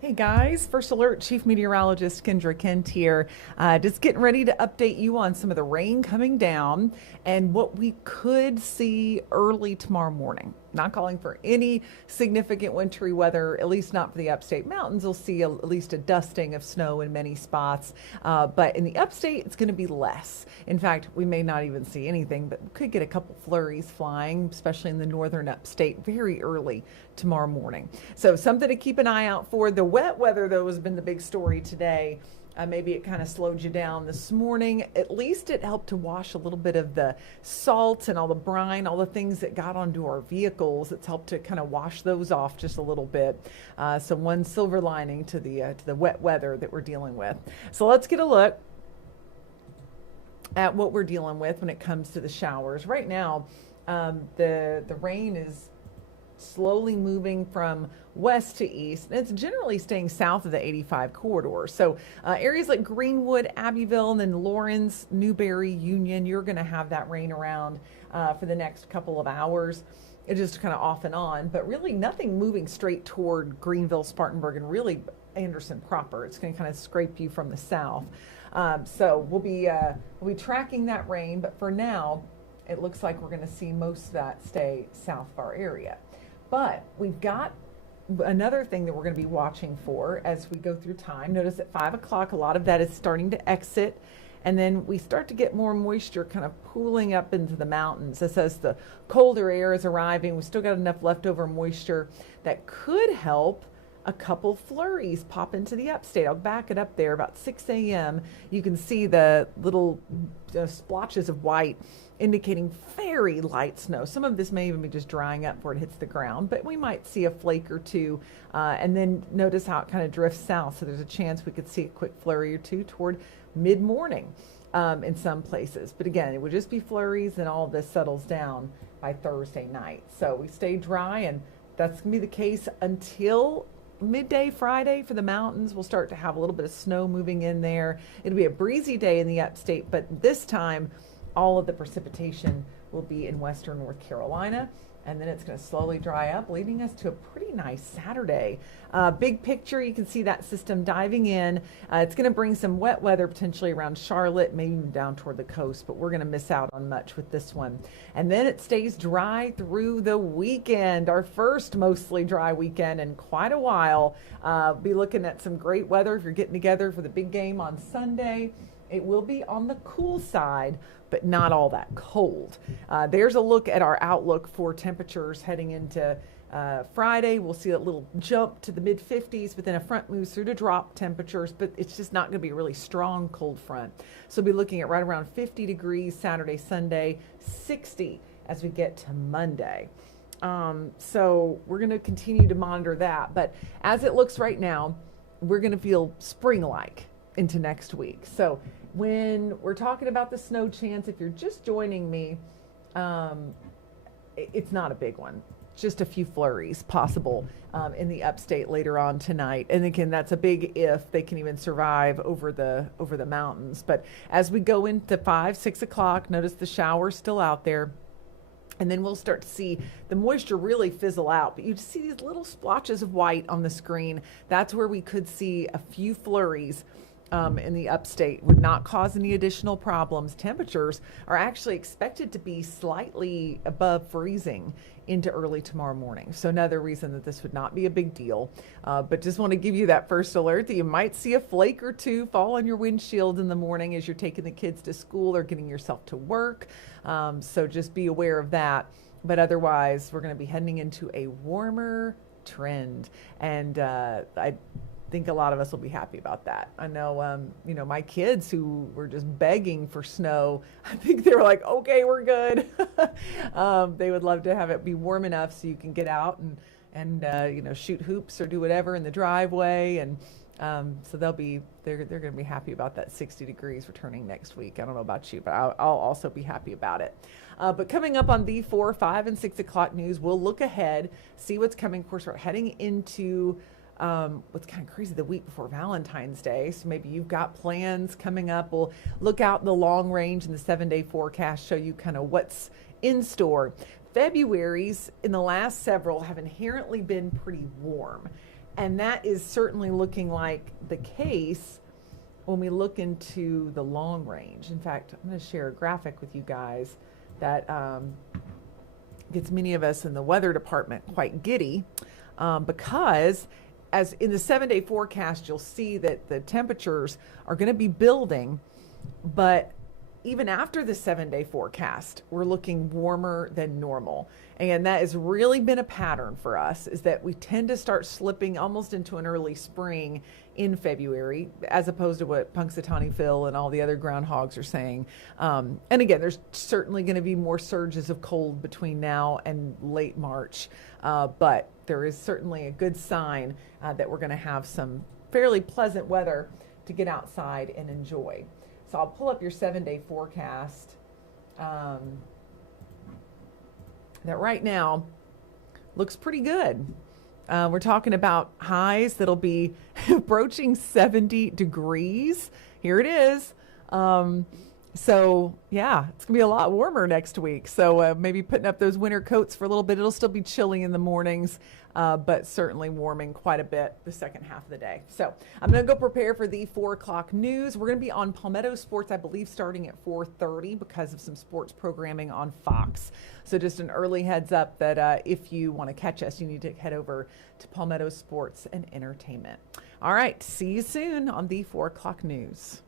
Hey guys, First Alert Chief Meteorologist Kendra Kent here. Just getting ready to update you on some of the rain coming down and what we could see early tomorrow morning. Not calling for any significant wintry weather, at least not for the upstate mountains. We'll see at least a dusting of snow in many spots, but in the upstate, it's going to be less. In fact, we may not even see anything, but we could get a couple flurries flying, especially in the northern upstate, very early tomorrow morning. So something to keep an eye out for. The wet weather, though, has been the big story today. Maybe it kind of slowed you down this morning. At least it helped to wash a little bit of the salt and all the brine, all the things that got onto our vehicles. It's helped to kind of wash those off just a little bit. So one silver lining to the wet weather that we're dealing with. So let's get a look at what we're dealing with when it comes to the showers. Right now, the rain is slowly moving from west to east, and it's generally staying south of the 85 corridor. So areas like Greenwood, Abbeville, and then Lawrence, Newberry, Union, you're going to have that rain around for the next couple of hours. It's just kind of off and on, but really nothing moving straight toward Greenville, Spartanburg, and really Anderson proper. It's going to kind of scrape you from the south. So we'll be tracking that rain, but for now, it looks like we're going to see most of that stay south of our area. But we've got another thing that we're going to be watching for as we go through time. Notice at 5 o'clock, a lot of that is starting to exit. And then we start to get more moisture kind of pooling up into the mountains. This says the colder air is arriving. We still got enough leftover moisture that could help a couple flurries pop into the upstate. I'll back it up there about 6 a.m. You can see the little splotches of white indicating very light snow. Some of this may even be just drying up before it hits the ground, but we might see a flake or two. And then notice how it kind of drifts south. So there's a chance we could see a quick flurry or two toward mid-morning in some places. But again, it would just be flurries and all of this settles down by Thursday night. So we stay dry, and that's going to be the case until midday Friday for the mountains. We'll start to have a little bit of snow moving in there. It'll be a breezy day in the upstate, but this time all of the precipitation will be in western North Carolina, and then it's going to slowly dry up, leading us to a pretty nice Saturday. Big picture, you can see that system diving in. It's going to bring some wet weather potentially around Charlotte, maybe even down toward the coast, but we're going to miss out on much with this one. And then it stays dry through the weekend, our first mostly dry weekend in quite a while. Be looking at some great weather if you're getting together for the big game on Sunday. It will be on the cool side, but not all that cold. There's a look at our outlook for temperatures heading into Friday. We'll see a little jump to the mid 50s, but then a front moves through to drop temperatures, but it's just not going to be a really strong cold front. So we'll be looking at right around 50 degrees Saturday, Sunday, 60 as we get to Monday. So we're going to continue to monitor that. But as it looks right now, we're going to feel spring-like into next week. So when we're talking about the snow chance, if you're just joining me, it's not a big one. Just a few flurries possible in the upstate later on tonight. And again, that's a big if they can even survive over the mountains. But as we go into 5, 6 o'clock, notice the shower's still out there. And then we'll start to see the moisture really fizzle out. But you just see these little splotches of white on the screen. That's where we could see a few flurries in the upstate. Would not cause any additional problems. Temperatures are actually expected to be slightly above freezing into early tomorrow morning. So another reason that this would not be a big deal. But just want to give you that first alert that you might see a flake or two fall on your windshield in the morning as you're taking the kids to school or getting yourself to work. So just be aware of that. But otherwise, we're going to be heading into a warmer trend. And I think a lot of us will be happy about that. I know, my kids who were just begging for snow, I think they were like, okay, we're good. They would love to have it be warm enough so you can get out and shoot hoops or do whatever in the driveway. And so they're going to be happy about that 60 degrees returning next week. I don't know about you, but I'll also be happy about it. But coming up on the 4, 5, and 6 o'clock news, we'll look ahead, see what's coming. Of course, we're heading into what's kind of crazy, the week before Valentine's Day. So maybe you've got plans coming up. We'll look out the long range and the 7-day forecast, show you kind of what's in store. February's in the last several have inherently been pretty warm. And that is certainly looking like the case when we look into the long range. In fact, I'm going to share a graphic with you guys that gets many of us in the weather department quite giddy, because as in the 7-day forecast, you'll see that the temperatures are going to be building, but even after the 7-day forecast, we're looking warmer than normal. And that has really been a pattern for us, is that we tend to start slipping almost into an early spring in February, as opposed to what Punxsutawney Phil and all the other groundhogs are saying. And again, there's certainly going to be more surges of cold between now and late March, but there is certainly a good sign that we're going to have some fairly pleasant weather to get outside and enjoy. So I'll pull up your 7-day forecast. That right now looks pretty good. We're talking about highs that'll be approaching 70 degrees. Here it is. So yeah, it's gonna be a lot warmer next week. So maybe putting up those winter coats for a little bit. It'll still be chilly in the mornings, but certainly warming quite a bit the second half of the day. So I'm gonna go prepare for the 4 o'clock news. We're gonna be on Palmetto Sports, I believe, starting at 4:30 because of some sports programming on Fox. So just an early heads up that if you want to catch us, you need to head over to Palmetto Sports and Entertainment. All right, see you soon on the 4 o'clock news.